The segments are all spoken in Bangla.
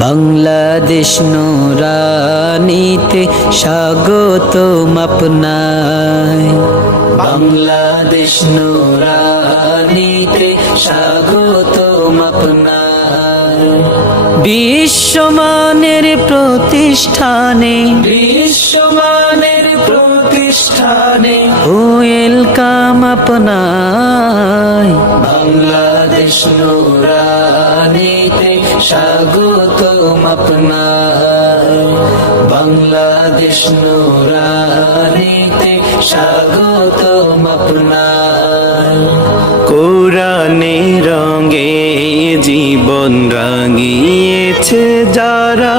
বাংলাদেশ নুরানীতে স্বাগতম আপনায়। বাংলাদেশ নুরানীতে স্বাগতম আপনায়। বিশ্বমানের প্রতিষ্ঠানে ওয়েলকাম আপনায়। বাংলাদেশ নুরানীতে স্বাগতম আপনায়। বাংলাদেশ নুরানীতে স্বাগতম আপনায়। কোরআনে রঙে জীবন রাঙিয়েছে যারা,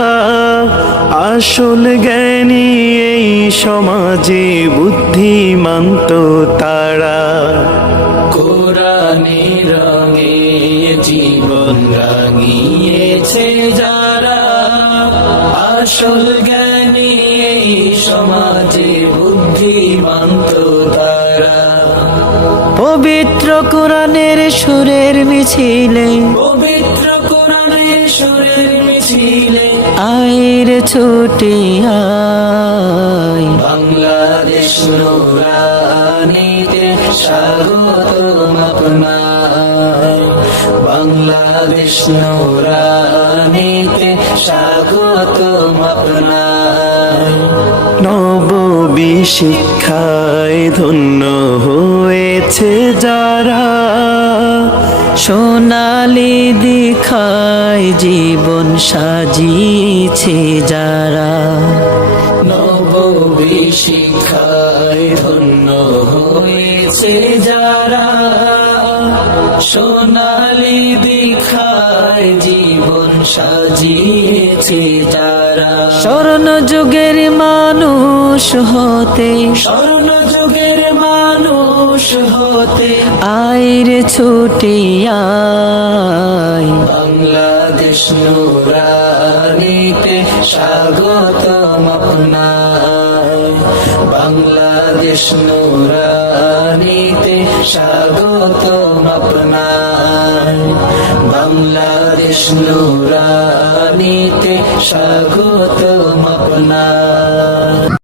আসল জ্ঞানী এই সমাজে বুদ্ধিমান্ত তারা। কোরআনে রঙে জীবন রাঙিয়েছে যারা, আসল জ্ঞানী এই সমাজে বুদ্ধিমান্ত তারা। পবিত্র কোরআনের সুরের মিছিলে আয়ের ছুটে আয়। বাংলাদেশ নুরানীতে স্বাগতম আপনায়। বাংলাদেশ নুরানীতে স্বাগতম আপনায়। নববী শিক্ষায় ধন্য হয়েছে যারা, সোনালি দীক্ষায় জীবন সাজিয়েছে যারা। নববী শিক্ষায় ধন্য হয়েছে যারা, সোনালি দীক্ষায় জীবন সাজিয়েছে যারা। স্বর্ণ যুগের মানুষ হতে আয়ের ছুটে আয়। বাংলাদেশ নুরানীতে স্বাগতম আপনায়। বাংলাদেশ নুরানীতে স্বাগতম আপনায়। বাংলাদেশ নুরানীতে স্বাগতম আপনায়।